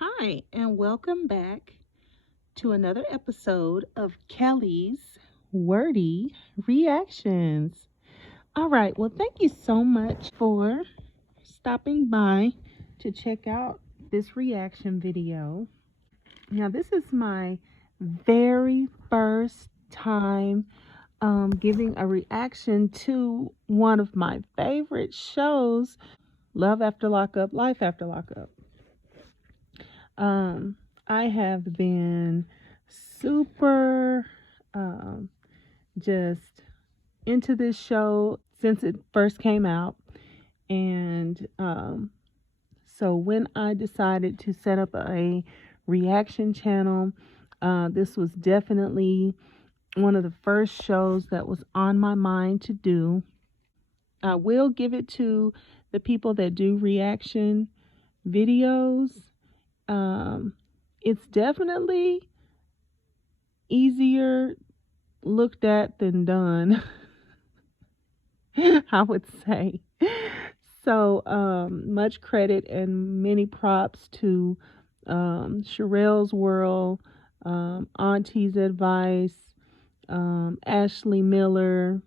Hi, and welcome back to another episode of Kelly's Wordy Reactions. All right, well, thank you so much for stopping by to check out this reaction video. Now, this is my very first time giving a reaction to one of my favorite shows, Love After Lockup, Life After Lockup. I have been super just into this show since it first came out. And so when I decided to set up a reaction channel, this was definitely one of the first shows that was on my mind to do. I will give it to the people that do reaction videos. It's definitely easier looked at than done, I would say. So much credit and many props to Sherelle's World, Auntie's Advice, Ashley Miller,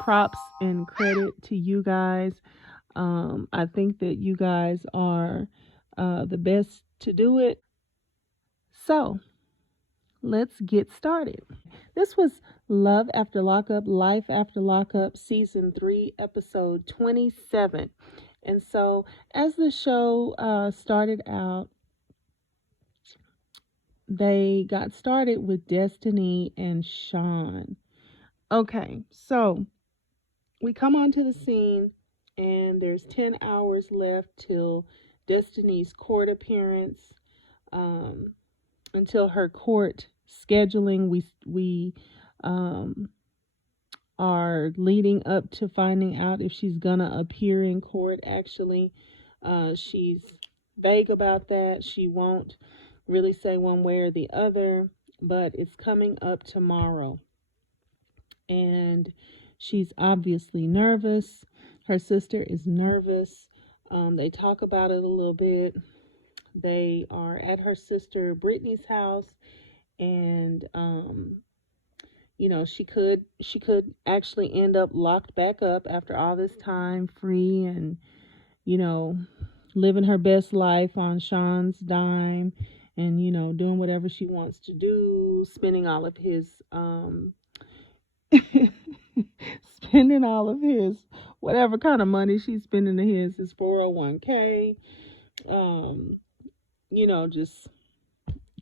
props and credit to you guys. I think that you guys are the best to do it. So let's get started. This was Love After Lockup, Life After Lockup, Season 3, Episode 27. And so as the show started out, they got started with Destiny and Sean. Okay, so we come onto the scene, and there's 10 hours left till Destiny's court appearance. Until her court scheduling, we are leading up to finding out if she's gonna appear in court. Actually, she's vague about that. She won't really say one way or the other, but it's coming up tomorrow, and she's obviously nervous. Her sister is nervous. They talk about it a little bit. They are at her sister Brittany's house, and she could actually end up locked back up after all this time, free and living her best life on Sean's dime, and doing whatever she wants to do, spending all of his spending all of his whatever kind of money she's spending his 401k, just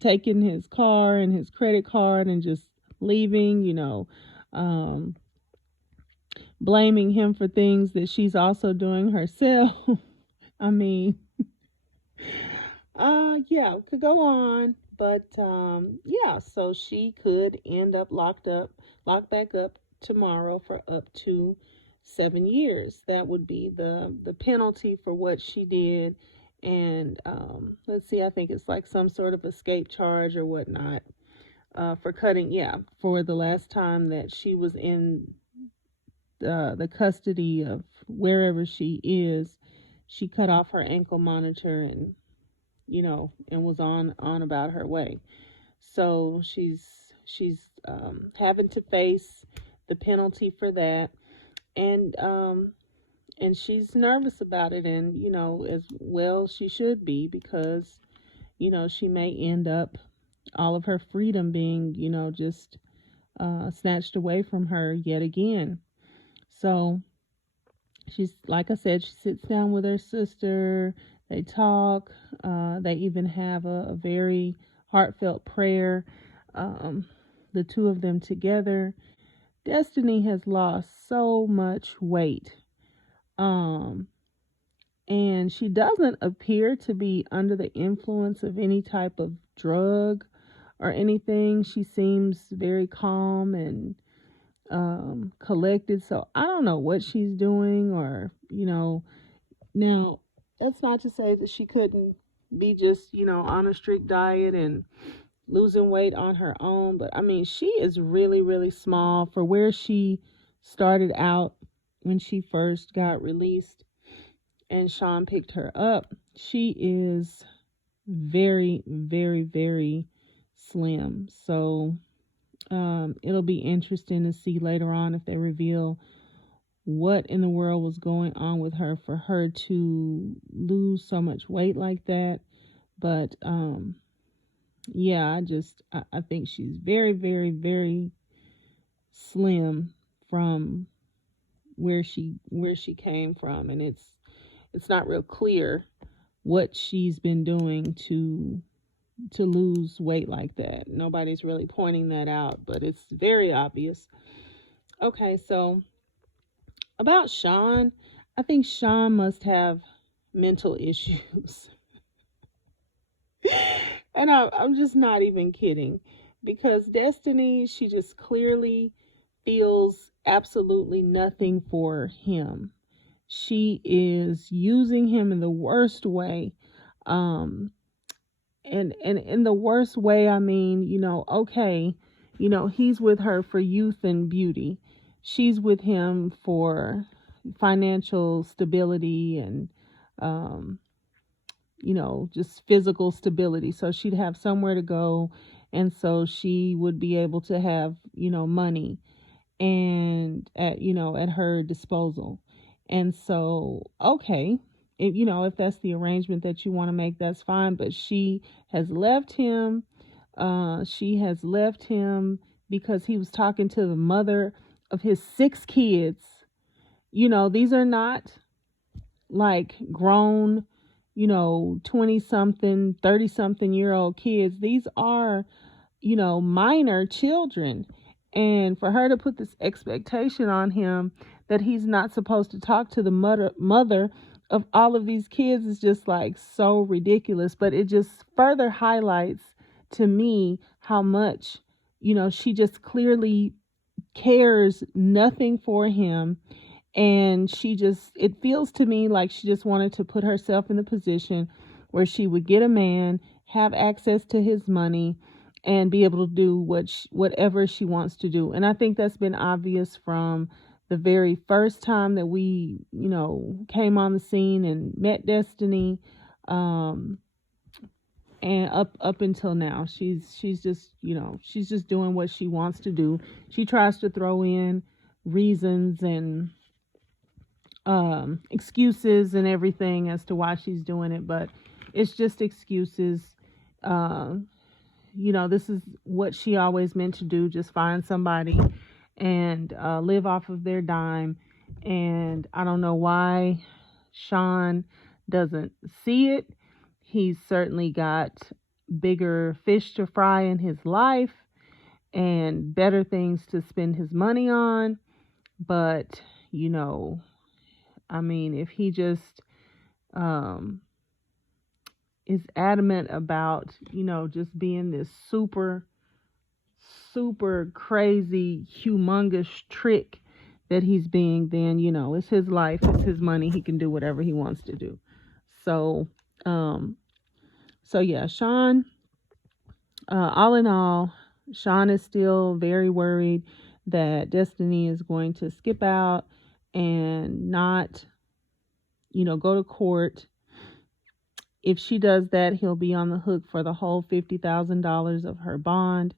taking his car and his credit card and just leaving, blaming him for things that she's also doing herself. I mean, could go on, but so she could end up locked back up tomorrow for up to 7 years. That would be the penalty for what she did. And let's see, I think it's like some sort of escape charge or whatnot, for the last time that she was in the custody of wherever she is. She cut off her ankle monitor and was on about her way. So she's having to face the penalty for that, and she's nervous about it, and as well she should be, because she may end up all of her freedom being just snatched away from her yet again. So she's, like I said, she sits down with her sister. They talk. They even have a very heartfelt prayer, the two of them together. Destiny has lost so much weight. And she doesn't appear to be under the influence of any type of drug or anything. She seems very calm and collected. So I don't know what she's doing, or now that's not to say that she couldn't be just on a strict diet and losing weight on her own. But I mean, she is really, really small for where she started out when she first got released and Sean picked her up. She is very, very, very slim. So it'll be interesting to see later on if they reveal what in the world was going on with her for her to lose so much weight like that. But yeah, I think she's very, very, very slim from where she came from, and it's not real clear what she's been doing to lose weight like that. Nobody's really pointing that out, but it's very obvious. Okay, so about Sean, I think Sean must have mental issues. And I'm just not even kidding, because Destiny, she just clearly feels absolutely nothing for him. She is using him in the worst way. Um, and in the worst way, I mean, okay, he's with her for youth and beauty. She's with him for financial stability and, um, just physical stability. So she'd have somewhere to go. And so she would be able to have, money and at her disposal. And so, okay, if that's the arrangement that you want to make, that's fine. But she has left him. She has left him because he was talking to the mother of his 6 kids. These are not like grown, 20 something, 30 something year old kids. These are, minor children. And for her to put this expectation on him that he's not supposed to talk to the mother of all of these kids is just like so ridiculous. But it just further highlights to me how much, she just clearly cares nothing for him. And it feels to me like she just wanted to put herself in the position where she would get a man, have access to his money, and be able to do whatever she wants to do. And I think that's been obvious from the very first time that we, came on the scene and met Destiny, and up until now. She's just doing what she wants to do. She tries to throw in reasons and excuses and everything as to why she's doing it, but it's just excuses. This is what she always meant to do, just find somebody and live off of their dime. And I don't know why Sean doesn't see it. He's certainly got bigger fish to fry in his life and better things to spend his money on. But, I mean, if he just is adamant about, just being this super, super crazy, humongous trick that he's being, then, it's his life, it's his money. He can do whatever he wants to do. So, yeah, Sean, all in all, Sean is still very worried that Destiny is going to skip out and not, go to court. If she does that, he'll be on the hook for the whole $50,000 of her bond.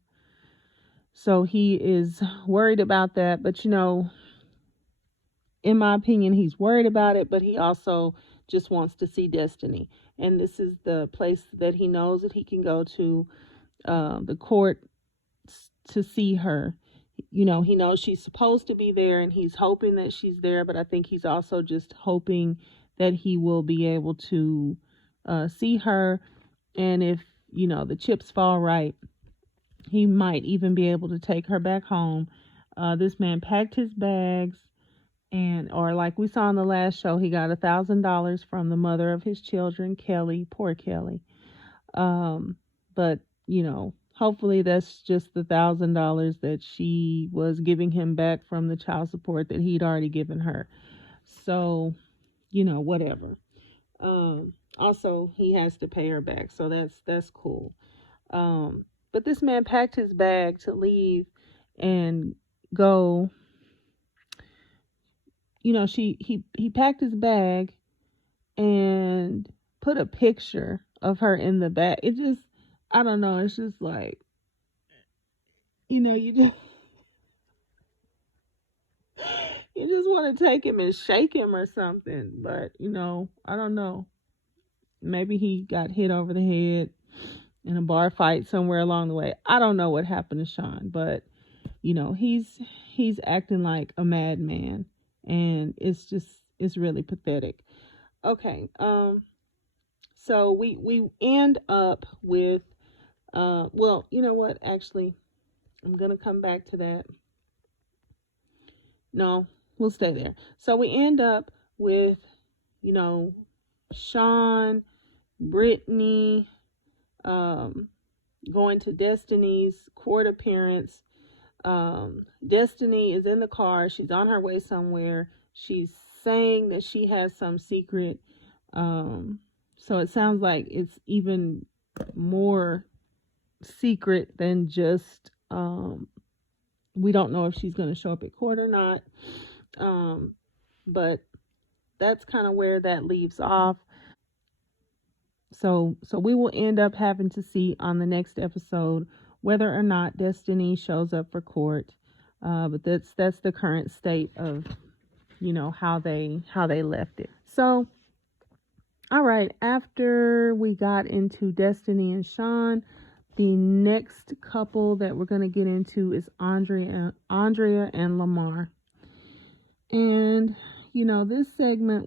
So he is worried about that. But, in my opinion, he's worried about it, but he also just wants to see Destiny. And this is the place that he knows that he can go to, the court, to see her. He knows she's supposed to be there and he's hoping that she's there, but I think he's also just hoping that he will be able to see her. And if, the chips fall right, he might even be able to take her back home. This man packed his bags, or like we saw in the last show, he got $1,000 from the mother of his children, Kelly. Poor Kelly. But, hopefully that's just the $1,000 that she was giving him back from the child support that he'd already given her. So, whatever. Also, he has to pay her back, so that's cool. But this man packed his bag to leave and go. He packed his bag and put a picture of her in the back. It just, I don't know. It's just like, you just you just want to take him and shake him or something. But I don't know. Maybe he got hit over the head in a bar fight somewhere along the way. I don't know what happened to Sean, but he's acting like a madman, and it's really pathetic. Okay, so we end up with well, you know what? Actually, I'm gonna come back to that. No, we'll stay there. So we end up with you know Sean, Brittany, um, going to Destiny's court appearance. Destiny is in the car. She's on her way somewhere. She's saying that she has some secret. Um, so it sounds like it's even more secret than just we don't know if she's going to show up at court or not. Um, but that's kind of where that leaves off. So we will end up having to see on the next episode whether or not Destiny shows up for court. But that's the current state of how they left it. So all right, after we got into Destiny and Sean, the next couple that we're gonna get into is Andrea and Lamar. And this segment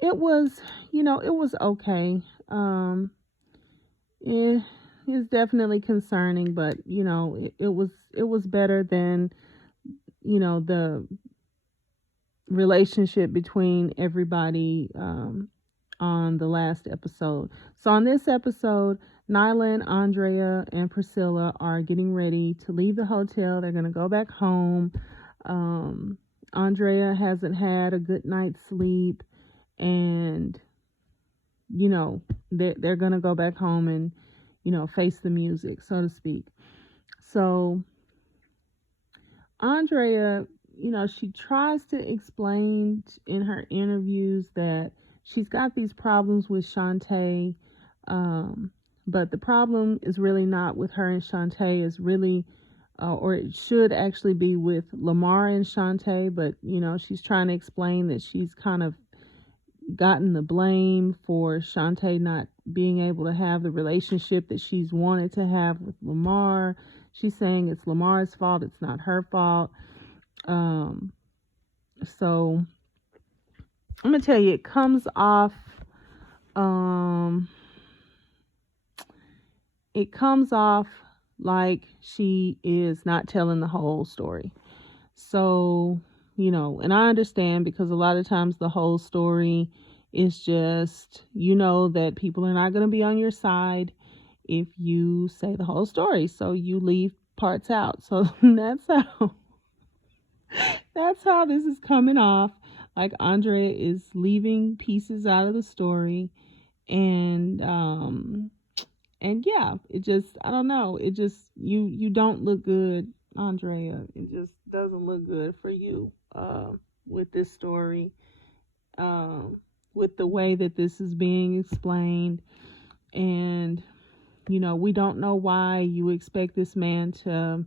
it was okay. It is definitely concerning, but it was better than the relationship between everybody on the last episode. So on this episode, Nyla and Andrea and Priscilla are getting ready to leave the hotel. They're gonna go back home. Andrea hasn't had a good night's sleep, and they're gonna go back home and face the music, so to speak. So Andrea, she tries to explain in her interviews that she's got these problems with Shantae, but the problem is really not with her and Shantae. It's really, or it should actually be with Lamar and Shantae, but she's trying to explain that she's kind of gotten the blame for Shantae not being able to have the relationship that she's wanted to have with Lamar. She's saying it's Lamar's fault, it's not her fault. So I'm gonna tell you, it comes off like she is not telling the whole story. So, and I understand, because a lot of times the whole story is just, that people are not going to be on your side if you say the whole story. So you leave parts out. So that's how this is coming off. Like Andrea is leaving pieces out of the story. And yeah, it just, I don't know. It just, you don't look good, Andrea. It just doesn't look good for you with this story, with the way that this is being explained. And, we don't know why you expect this man to,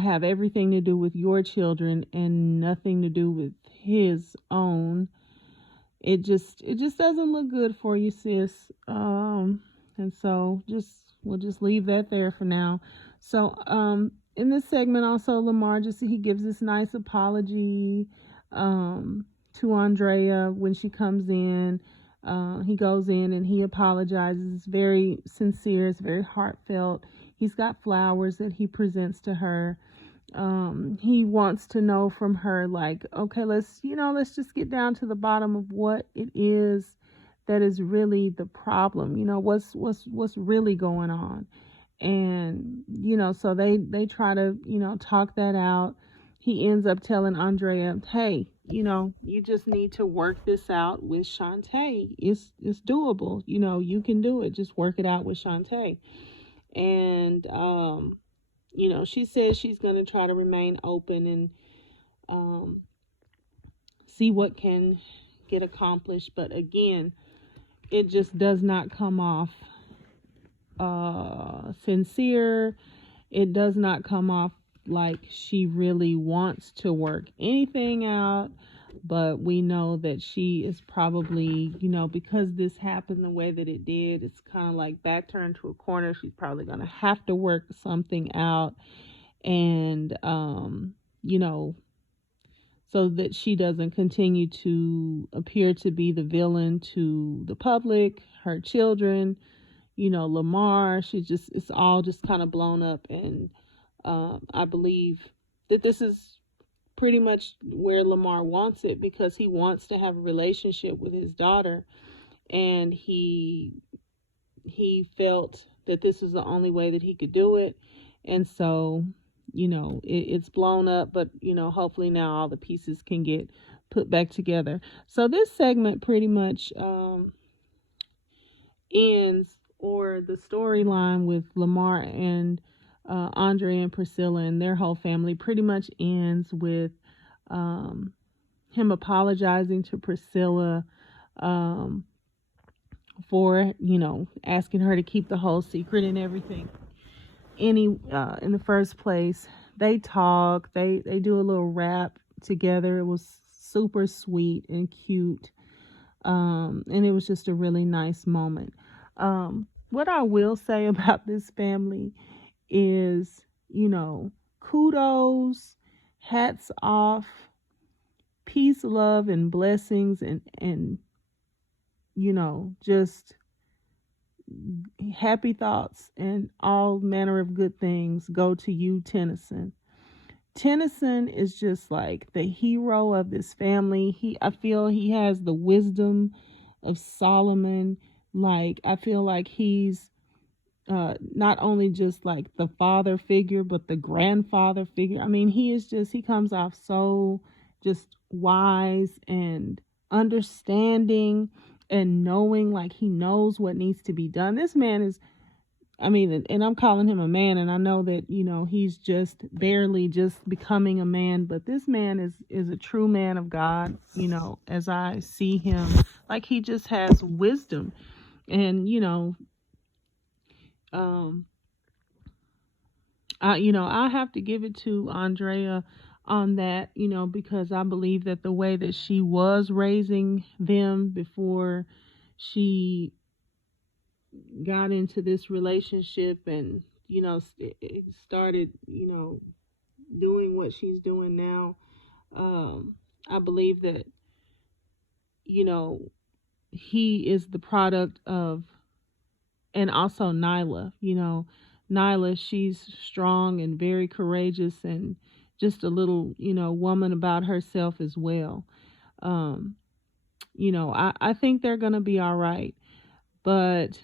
have everything to do with your children and nothing to do with his own. It just doesn't look good for you, sis. And so we'll just leave that there for now. So in this segment also, Lamar he gives this nice apology to Andrea when she comes in. He goes in and he apologizes. It's very sincere, it's very heartfelt. He's got flowers that he presents to her. He wants to know from her, like, okay, let's just get down to the bottom of what it is that is really the problem. What's really going on. And so they try to talk that out. He ends up telling Andrea, hey, you just need to work this out with Shantae. It's doable. You can do it. Just work it out with Shantae. And she says she's going to try to remain open and see what can get accomplished. But again, it just does not come off sincere. It does not come off like she really wants to work anything out. But we know that she is probably, because this happened the way that it did, it's kind of like backed her into a corner. She's probably going to have to work something out. And, so that she doesn't continue to appear to be the villain to the public, her children, Lamar. It's all just kind of blown up. And I believe that this is pretty much where Lamar wants it, because he wants to have a relationship with his daughter, and he felt that this was the only way that he could do it. And so, it's blown up, but hopefully now all the pieces can get put back together. So this segment pretty much ends, or the storyline with Lamar and Andrea and Priscilla and their whole family pretty much ends with him apologizing to Priscilla for, asking her to keep the whole secret and everything. In the first place, they talk, they do a little rap together. It was super sweet and cute. And it was just a really nice moment. What I will say about this family is, kudos, hats off, peace, love, and blessings, and just happy thoughts and all manner of good things go to you, Tennyson. Tennyson is just like the hero of this family. I feel he has the wisdom of Solomon. Like, I feel like he's not only just like the father figure, but the grandfather figure. I mean, he comes off so just wise and understanding and knowing, like he knows what needs to be done. This man is, and I'm calling him a man, and I know that, he's just barely just becoming a man, but this man is a true man of God, as I see him. Like, he just has wisdom. And, I have to give it to Andrea on that, because I believe that the way that she was raising them before she got into this relationship and, it started, doing what she's doing now. I believe that, he is the product of, and also Nyla, Nyla, she's strong and very courageous and just a little, woman about herself as well. I think they're going to be all right. But,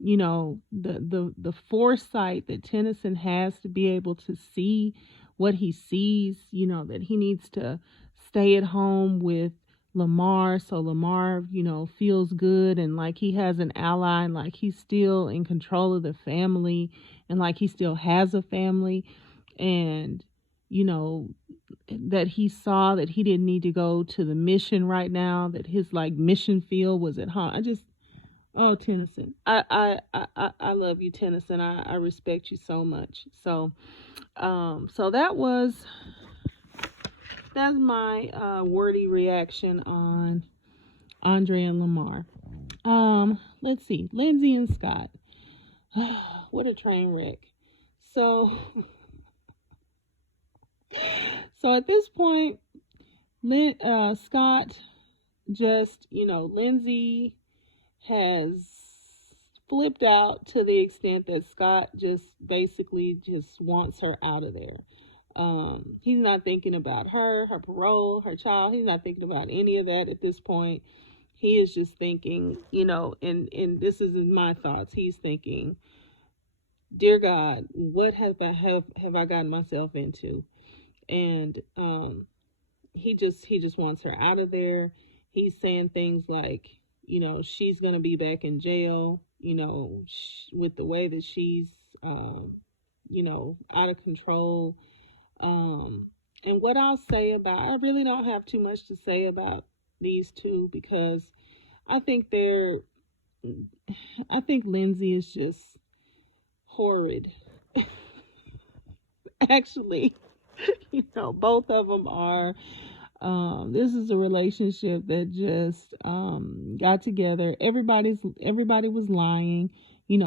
the foresight that Tennyson has to be able to see what he sees, that he needs to stay at home with Lamar, so Lamar, feels good and like he has an ally and like he's still in control of the family and like he still has a family, and that he saw that he didn't need to go to the mission right now, that his like mission field was at home. Tennyson, I love you, Tennyson. I respect you so much. So that's my wordy reaction on Andre and Lamar. Let's see, Lindsay and Scott. What a train wreck. So at this point, Scott just, Lindsay has flipped out to the extent that Scott just basically just wants her out of there. He's not thinking about her parole, her child. He's not thinking about any of that at this point. He is just thinking, and this is my thoughts. He's thinking, dear God, what have I gotten myself into? And he just wants her out of there. He's saying things like, she's going to be back in jail, with the way that she's, out of control. And what I'll say about, I really don't have too much to say about these two, because I think they're, I think Lindsay is just horrid. Actually, both of them are. This is a relationship that just got together. Everybody was lying.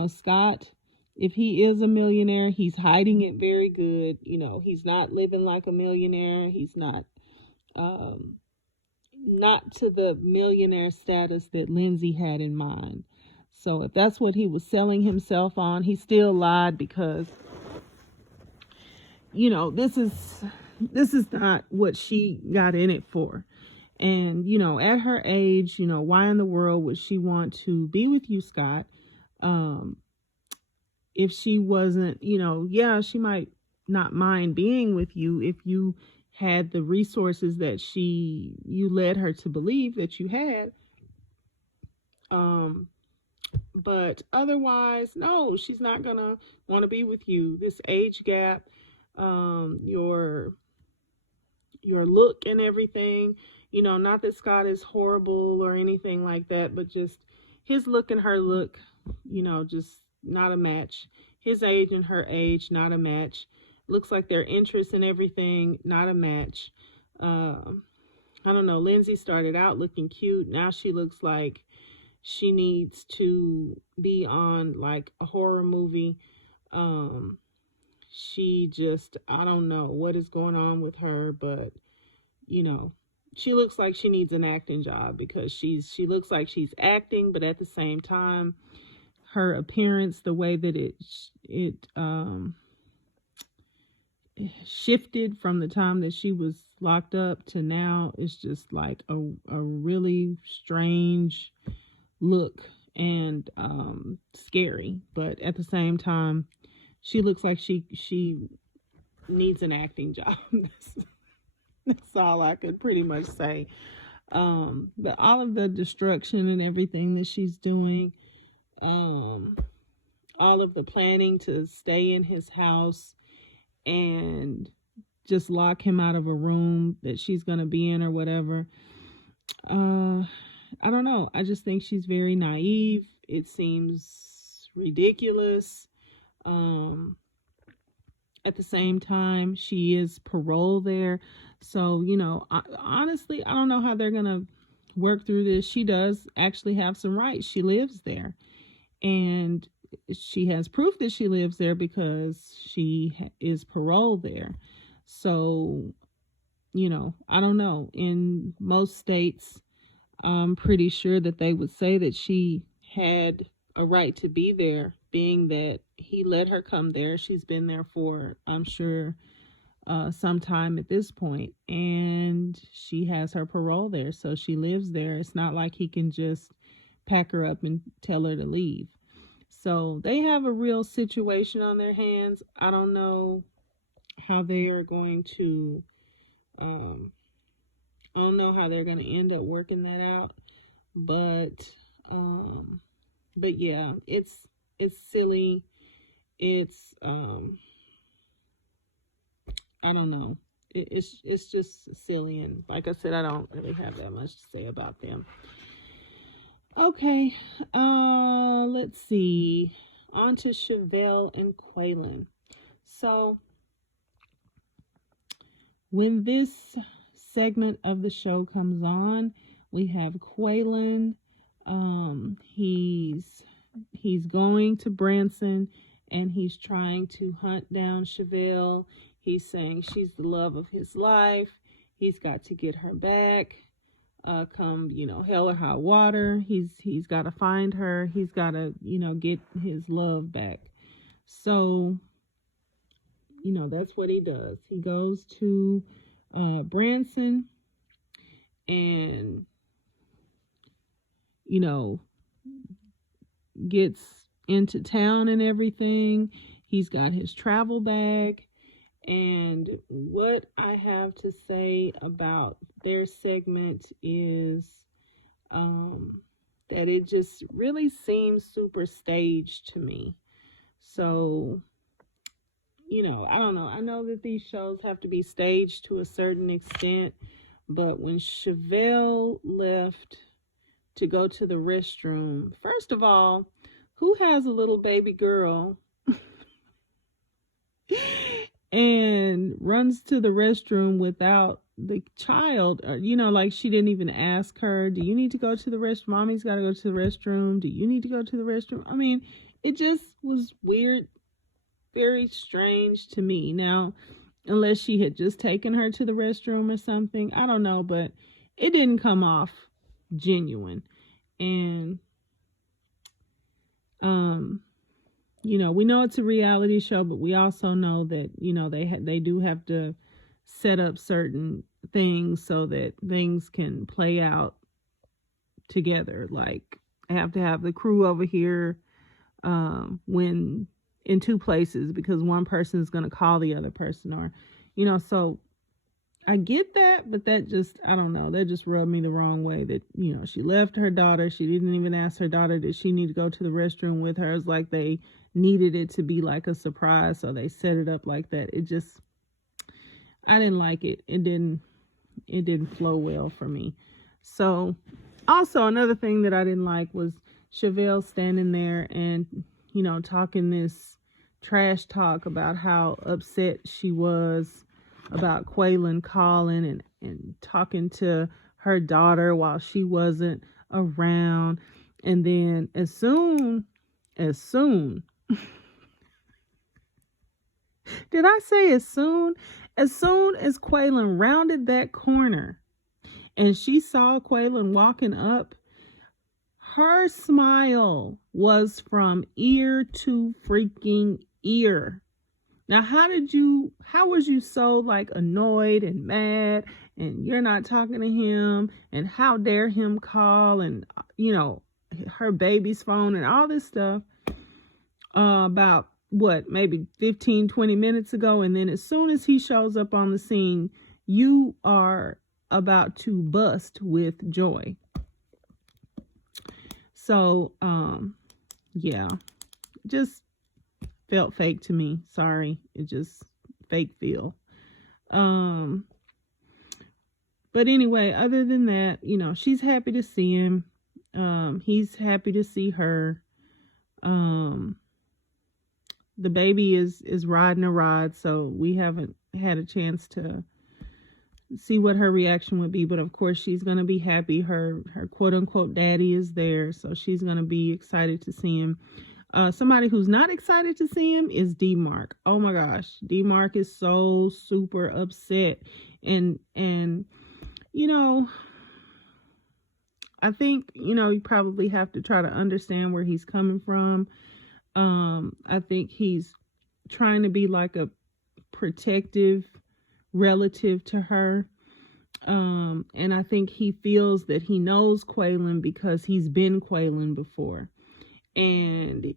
Scott, if he is a millionaire, he's hiding it very good. He's not living like a millionaire. He's um, not to the millionaire status that Lindsay had in mind. So if that's what he was selling himself on, he still lied, because this is not what she got in it for. And at her age, why in the world would she want to be with you, Scott? um if she wasn't, yeah, she might not mind being with you if you had the resources that you led her to believe that you had. um but otherwise, no, she's not gonna want to be with you. This age gap, your look and everything, not that Scott is horrible or anything like that, but just his look and her look, just not a match. His age and her age, not a match. Looks like their interests and everything, not a match. I don't know. Lindsay started out looking cute. Now she looks like she needs to be on like a horror movie. Um, she just, I don't know what is going on with her, but you know, she looks like she needs an acting job, because she looks like she's acting, but at the same time, her appearance, the way that it shifted from the time that she was locked up to now, is just like a really strange look, and scary. But at the same time, she looks like she needs an acting job. That's all I could pretty much say. But all of the destruction and everything that she's doing, um, all of the planning to stay in his house and just lock him out of a room that she's going to be in or whatever. I don't know. I just think she's very naive. It seems ridiculous. At the same time, she is parole there. So, honestly, I don't know how they're going to work through this. She does actually have some rights. She lives there. And she has proof that she lives there because she is paroled there. So, I don't know. In most states, I'm pretty sure that they would say that she had a right to be there, being that he let her come there. She's been there for, I'm sure, some time at this point, and she has her parole there, so she lives there. It's not like he can just pack her up and tell her to leave. So they have a real situation on their hands. I don't know how they are going to, um, I don't know how they're going to end up working that out, but, um, but yeah, it's silly. It's, I don't know. It's just silly, and like I said, I don't really have that much to say about them. Okay, let's see. On to Chevelle and Quaylen. So when this segment of the show comes on, we have Quaylen. He's going to Branson, and he's trying to hunt down Chevelle. He's saying she's the love of his life. He's got to get her back. Come, hell or high water. He's got to find her. He's got to, get his love back. So, that's what he does. He goes to Branson, and gets into town and everything. He's got his travel bag. And what I have to say about their segment is that it just really seems super staged to me. So, I don't know. I know that these shows have to be staged to a certain extent, But when Chevelle left to go to the restroom, first of all, who has a little baby girl and runs to the restroom without the child? Like she didn't even ask her, do you need to go to the restroom? Mommy's got to go to the restroom. Do you need to go to the restroom? I mean, it just was weird, very strange to me. Now, unless she had just taken her to the restroom or something, I don't know, but it didn't come off genuine. And we know it's a reality show, but we also know that they do have to set up certain things so that things can play out together. Like, I have to have the crew over here when in two places, because one person is going to call the other person, or so I get that, but that just, I don't know, that just rubbed me the wrong way, that she left her daughter. She didn't even ask her daughter, did she need to go to the restroom with her? It's like they needed it to be like a surprise, so they set it up like that. It just, I didn't like it. It didn't flow well for me. So also another thing that I didn't like was Chevelle standing there and talking this trash talk about how upset she was about Quaylen calling and talking to her daughter while she wasn't around. And then as soon did I say as soon as Quaylen rounded that corner and she saw Quaylen walking up, her smile was from ear to freaking ear. Now, how was you so like annoyed and mad, and you're not talking to him, and how dare him call, and her baby's phone and all this stuff about what, maybe 15-20 minutes ago, and then as soon as he shows up on the scene, you are about to bust with joy. So yeah, just felt fake to me. Sorry, it just fake feel. But anyway, other than that, she's happy to see him. He's happy to see her. The baby is riding a ride, so we haven't had a chance to see what her reaction would be, but of course she's going to be happy. Her quote unquote daddy is there, so she's going to be excited to see him. Somebody who's not excited to see him is D-Mark. Oh my gosh, D-Mark is so super upset, and I think you probably have to try to understand where he's coming from. I think he's trying to be like a protective relative to her, and I think he feels that he knows Quaylen because he's been Quaylen before, and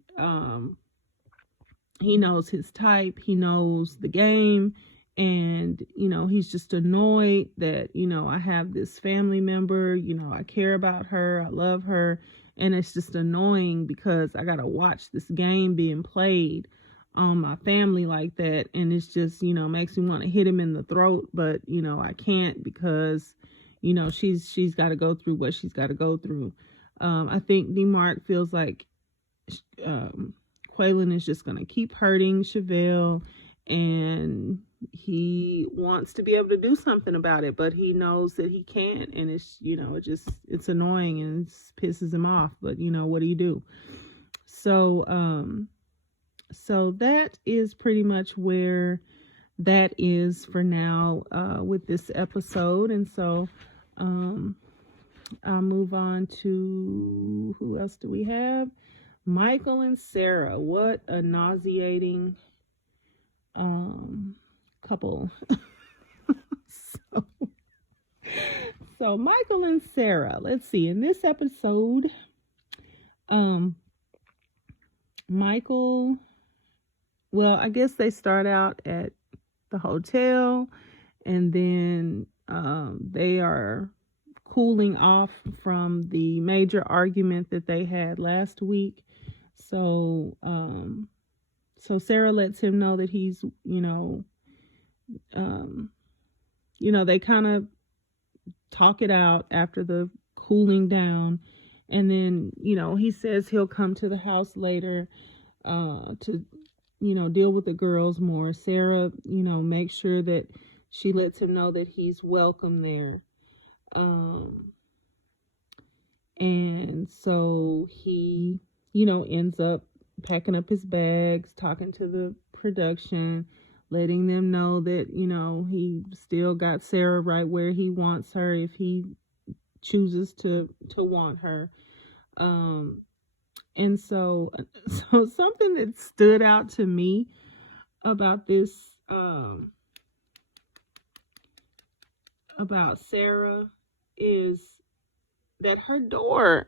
he knows his type, he knows the game, and he's just annoyed that I have this family member, I care about her, I love her, and it's just annoying because I gotta watch this game being played on my family like that, and it's just makes me want to hit him in the throat, but I can't because she's got to go through what she's got to go through. I think D-Mark feels like Quaylen is just going to keep hurting Chevelle, and he wants to be able to do something about it, but he knows that he can't, and it's it's annoying and it pisses him off, but what do you do? So that is pretty much where that is for now with this episode. And so I'll move on to, who else do we have? Michael and Sarah. What a nauseating couple. So Michael and Sarah, let's see, in this episode, Michael, well, I guess they start out at the hotel, and then they are cooling off from the major argument that they had last week. So Sarah lets him know that he's, they kind of talk it out after the cooling down. And then, he says he'll come to the house later to, deal with the girls more. Sarah, make sure that she lets him know that he's welcome there. And so he, ends up packing up his bags, talking to the production, letting them know that, he still got Sarah right where he wants her if he chooses to want her. And so something that stood out to me about this, about Sarah, is that her door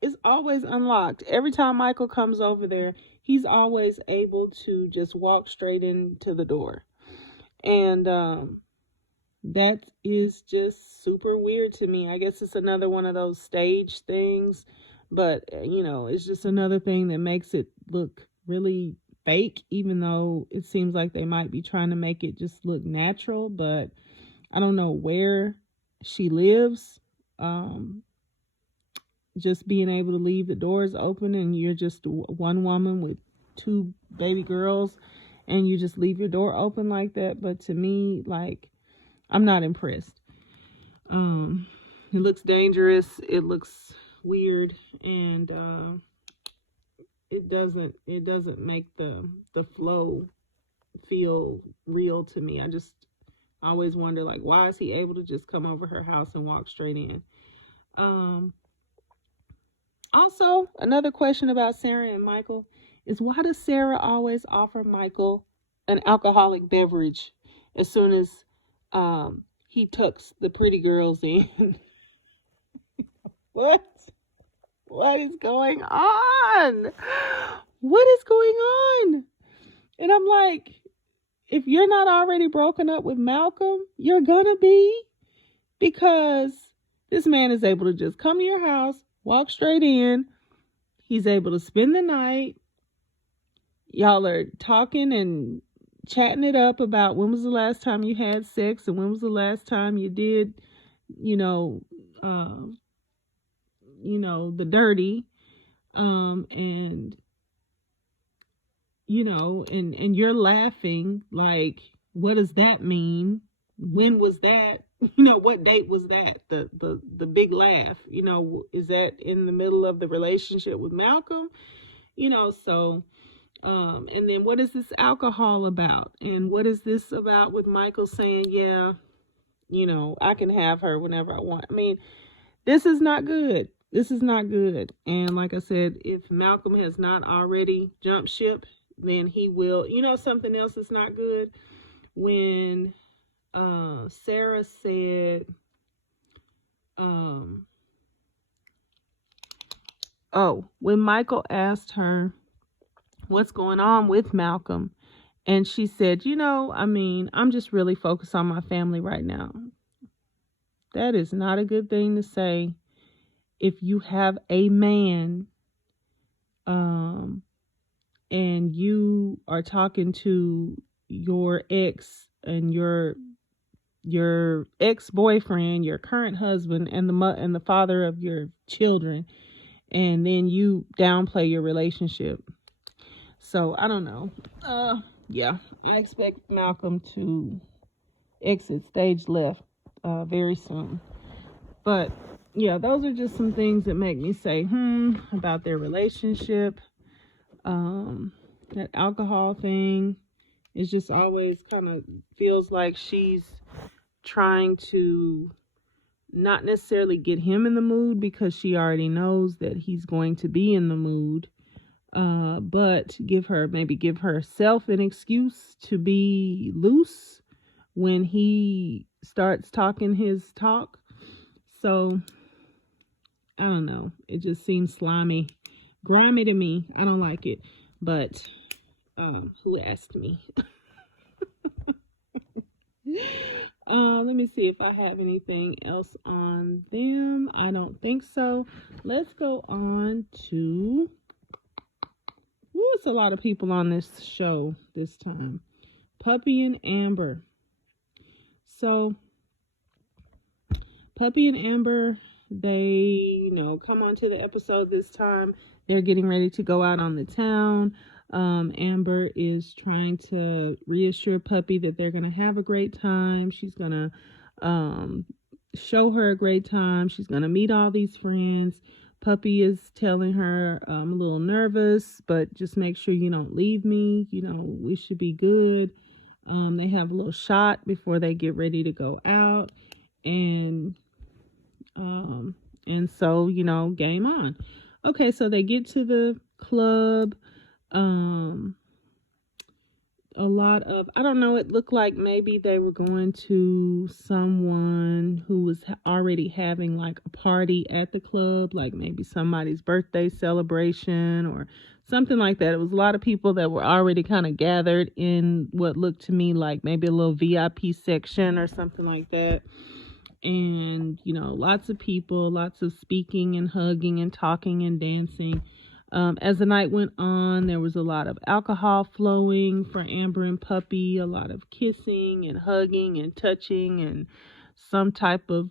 is always unlocked. Every time Michael comes over there, he's always able to just walk straight into the door. And that is just super weird to me. I guess it's another one of those stage things, but it's just another thing that makes it look really fake, even though it seems like they might be trying to make it just look natural. But I don't know where she lives. Just being able to leave the doors open and you're just one woman with 2 baby girls and you just leave your door open like that. But to me, like, I'm not impressed. It looks dangerous. It looks weird, and it doesn't make the flow feel real to me. I just always wonder, like, why is he able to just come over her house and walk straight in? Also, another question about Sarah and Michael is, why does Sarah always offer Michael an alcoholic beverage as soon as he tucks the pretty girls in? What is going on? What is going on? And I'm like, if you're not already broken up with Malcolm, you're gonna be, because this man is able to just come to your house, walk straight in. He's able to spend the night. Y'all are talking and chatting it up about when was the last time you had sex and when was the last time you did, the dirty. And you're laughing like, what does that mean? When was that? What date was that? The big laugh, is that in the middle of the relationship with Malcolm? So, and then what is this alcohol about? And what is this about with Michael saying, yeah, I can have her whenever I want? I mean, this is not good. This is not good. And like I said, if Malcolm has not already jumped ship, then he will. Something else that's not good, when Sarah said, when Michael asked her what's going on with Malcolm, and she said, I'm just really focused on my family right now. That is not a good thing to say if you have a man and you are talking to your ex and your ex-boyfriend, your current husband, and the father of your children, and then you downplay your relationship. So I don't know. Yeah, I expect Malcolm to exit stage left very soon. But yeah, those are just some things that make me say about their relationship. That alcohol thing is just always kind of feels like she's trying to not necessarily get him in the mood, because she already knows that he's going to be in the mood, but give herself an excuse to be loose when he starts talking his talk. So I don't know, it just seems grimy to me. I don't like it, but who asked me? Let me see if I have anything else on them. I don't think so. Let's go on to, it's a lot of people on this show this time. Puppy and Amber. So Puppy and Amber, they, come onto the episode this time. They're getting ready to go out on the town. Amber is trying to reassure Puppy that they're going to have a great time. She's going to show her a great time. She's going to meet all these friends. Puppy is telling her, I'm a little nervous, but just make sure you don't leave me. We should be good. They have a little shot before they get ready to go out. And so, game on. Okay, so they get to the club. A lot of, I don't know, it looked like maybe they were going to someone who was already having like a party at the club, like maybe somebody's birthday celebration or something like that. It was a lot of people that were already kind of gathered in what looked to me like maybe a little VIP section or something like that. And, lots of people, lots of speaking and hugging and talking and dancing. As the night went on, there was a lot of alcohol flowing for Amber and Puppy, a lot of kissing and hugging and touching and some type of,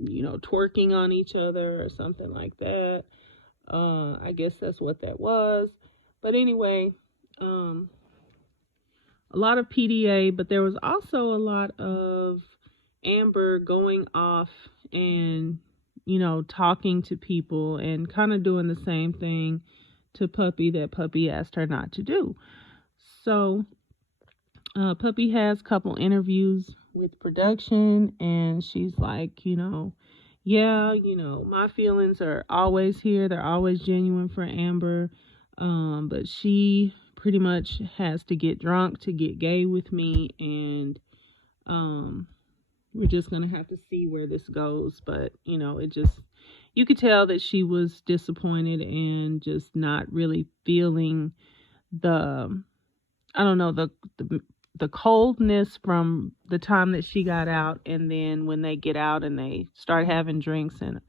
twerking on each other or something like that. I guess that's what that was. But anyway, a lot of PDA, but there was also a lot of Amber going off and, talking to people and kind of doing the same thing to Puppy that Puppy asked her not to do. So Puppy has a couple interviews with production, and she's like, yeah, my feelings are always here. They're always genuine for Amber. But she pretty much has to get drunk to get gay with me, and we're just gonna have to see where this goes. But you could tell that she was disappointed and just not really feeling the, I don't know, the coldness from the time that she got out, and then when they get out and they start having drinks and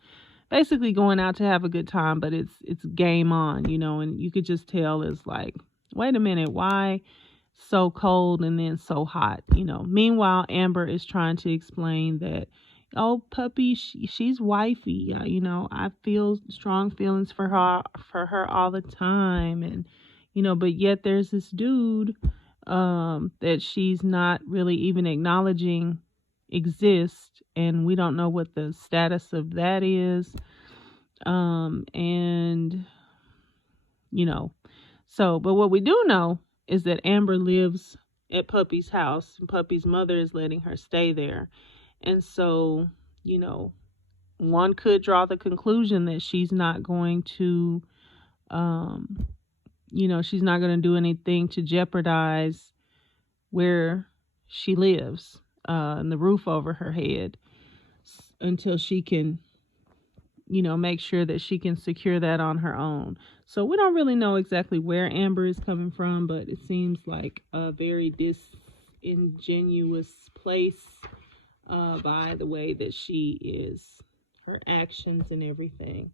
basically going out to have a good time, but it's game on, and you could just tell it's like, wait a minute, why so cold and then so hot, Meanwhile, Amber is trying to explain that, oh, Puppy, she's wifey, I feel strong feelings for her all the time, and but yet there's this dude that she's not really even acknowledging exists, and we don't know what the status of that is. And so, but what we do know is that Amber lives at Puppy's house, and Puppy's mother is letting her stay there. And so, one could draw the conclusion that she's not going to, she's not going to do anything to jeopardize where she lives, and the roof over her head, until she can, make sure that she can secure that on her own. So we don't really know exactly where Amber is coming from, but it seems like a very disingenuous place by the way that she is, her actions and everything.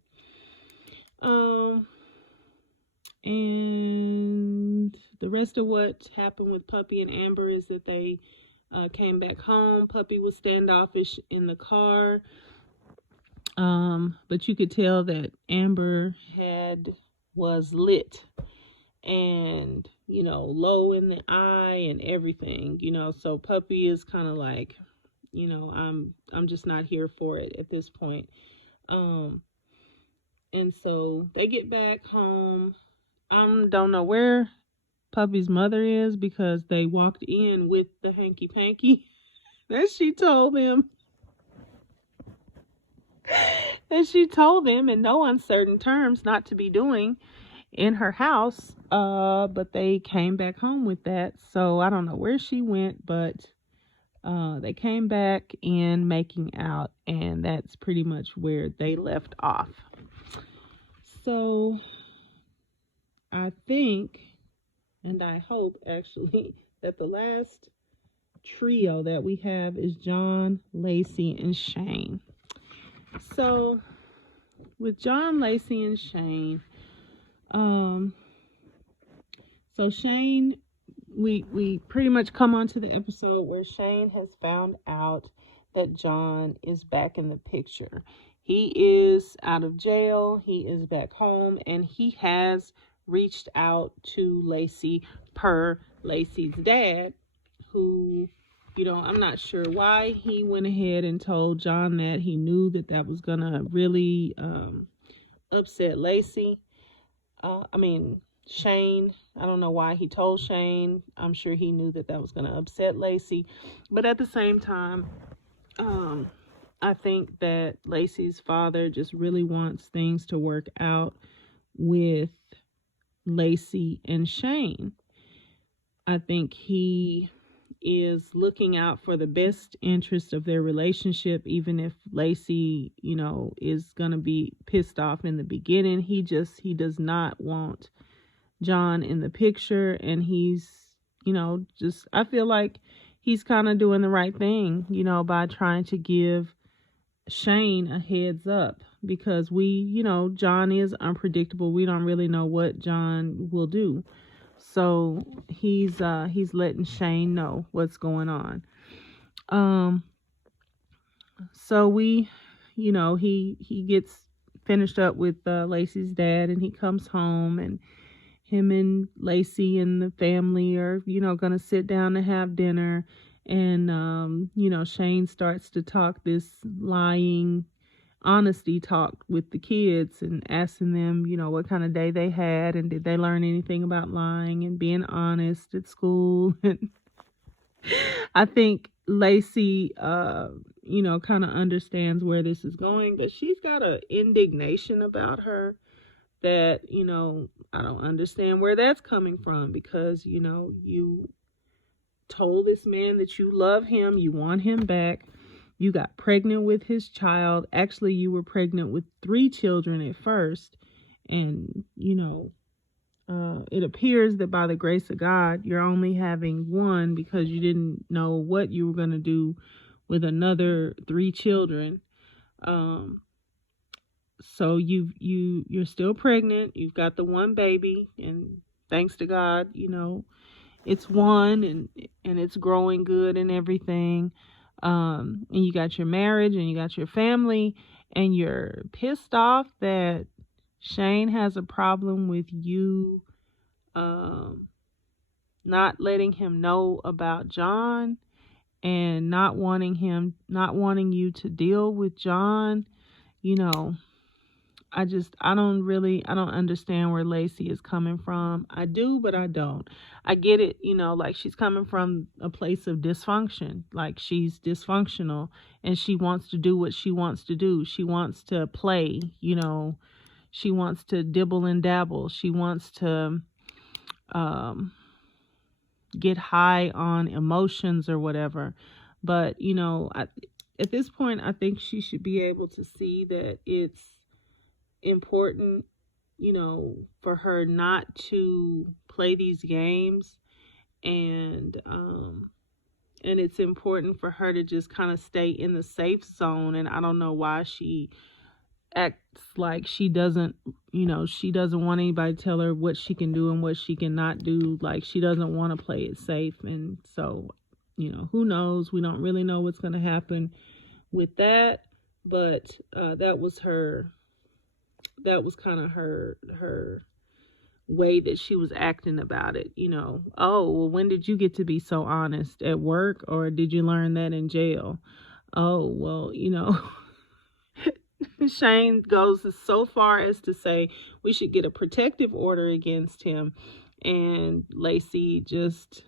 And the rest of what happened with Puppy and Amber is that they came back home. Puppy was standoffish in the car. But you could tell that Amber was lit and, low in the eye and everything, so Puppy is kind of like, I'm just not here for it at this point. And so they get back home. Don't know where Puppy's mother is, because they walked in with the hanky panky that she told them. That she told them in no uncertain terms not to be doing in her house. But they came back home with that. So I don't know where she went, but they came back in making out, and that's pretty much where they left off. So I think, and I hope actually, that the last trio that we have is John, Lacy, and Shane. So with John, Lacy, and Shane, so Shane, we pretty much come onto the episode where Shane has found out that John is back in the picture. He is out of jail, he is back home, and he has reached out to Lacy per Lacy's dad, who, I'm not sure why he went ahead and told John that. He knew that that was going to really upset Lacy. Shane. I don't know why he told Shane. I'm sure he knew that that was going to upset Lacy. But at the same time, I think that Lacy's father just really wants things to work out with Lacy and Shane. I think he is looking out for the best interest of their relationship, even if Lacy, is going to be pissed off in the beginning. He does not want John in the picture, and he's, I feel like he's kind of doing the right thing, by trying to give Shane a heads up, because John is unpredictable. We don't really know what John will do. So he's letting Shane know what's going on. So he gets finished up with Lacy's dad, and he comes home, and him and Lacy and the family are, going to sit down to have dinner. And, Shane starts to talk this lying honesty talk with the kids and asking them, what kind of day they had, and did they learn anything about lying and being honest at school. And I think Lacy, kind of understands where this is going, but she's got an indignation about her that, I don't understand where that's coming from, because, you told this man that you love him, you want him back. You got pregnant with his child. Actually, you were pregnant with 3 children at first. And, it appears that by the grace of God, you're only having one because you didn't know what you were going to do with another 3 children. So you're still pregnant. You've got the one baby, and thanks to God, it's one, and it's growing good and everything. And you got your marriage, and you got your family, and you're pissed off that Shane has a problem with you not letting him know about John, and not wanting you to deal with John. I don't understand where Lacy is coming from. I do, but I don't. I get it, like she's coming from a place of dysfunction. Like she's dysfunctional, and she wants to do what she wants to do. She wants to play, she wants to dibble and dabble. She wants to get high on emotions or whatever. But, at this point, I think she should be able to see that it's important, for her not to play these games, and it's important for her to just kind of stay in the safe zone. And I don't know why she acts like she doesn't want anybody to tell her what she can do and what she cannot do. Like she doesn't want to play it safe. And so, who knows? We don't really know what's going to happen with that. But that was kind of her way that she was acting about it. Oh, well, when did you get to be so honest? At work, or did you learn that in jail? Oh, well, Shane goes so far as to say we should get a protective order against him, and Lacy just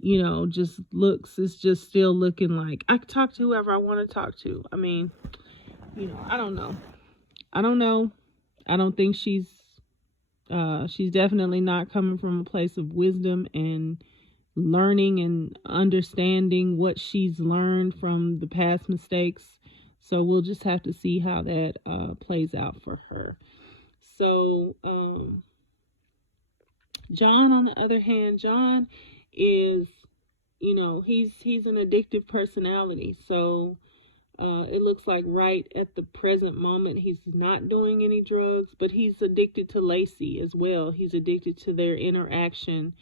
is just still looking like, I can talk to whoever I want to talk to. I mean, I don't know. I don't think she's definitely not coming from a place of wisdom and learning and understanding what she's learned from the past mistakes. So we'll just have to see how that plays out for her. So John, on the other hand, John is, he's an addictive personality. So it looks like right at the present moment, he's not doing any drugs, but he's addicted to Lacy as well. He's addicted to their interaction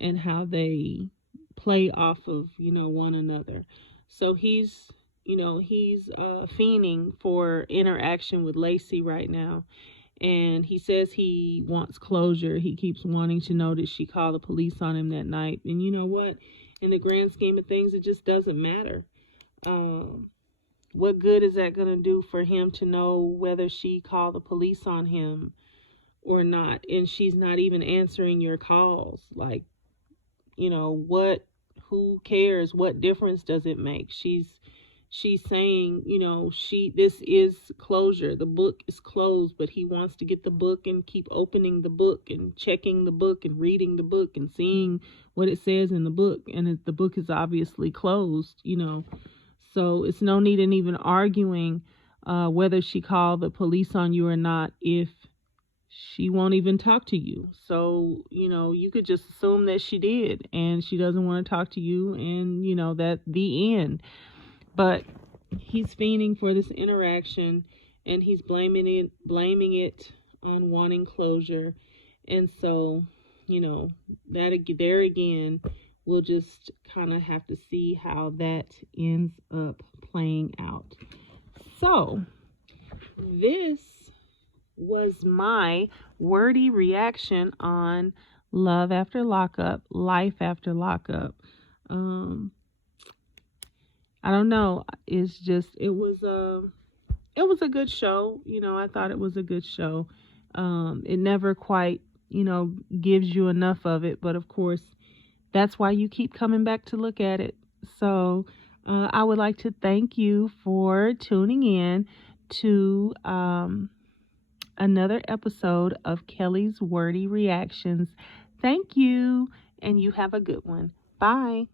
and how they play off of, one another. So he's he's fiending for interaction with Lacy right now. And he says he wants closure. He keeps wanting to know that she called the police on him that night. And you know what? In the grand scheme of things, it just doesn't matter. What good is that going to do for him to know whether she called the police on him or not? And she's not even answering your calls. Like, what, who cares? What difference does it make? She's saying, this is closure. The book is closed, but he wants to get the book and keep opening the book and checking the book and reading the book and seeing what it says in the book. And the book is obviously closed, So it's no need in even arguing whether she called the police on you or not if she won't even talk to you. So, you could just assume that she did and she doesn't want to talk to you, and, that the end. But he's fiending for this interaction, and he's blaming it on wanting closure. And so, that there again, we'll just kind of have to see how that ends up playing out. So, this was my wordy reaction on Love After Lockup, Life After Lockup. I don't know. It's just, it was a good show. I thought it was a good show. It never quite, gives you enough of it. But of course, that's why you keep coming back to look at it. So I would like to thank you for tuning in to another episode of Kelly's Wordy Reactions. Thank you, and you have a good one. Bye.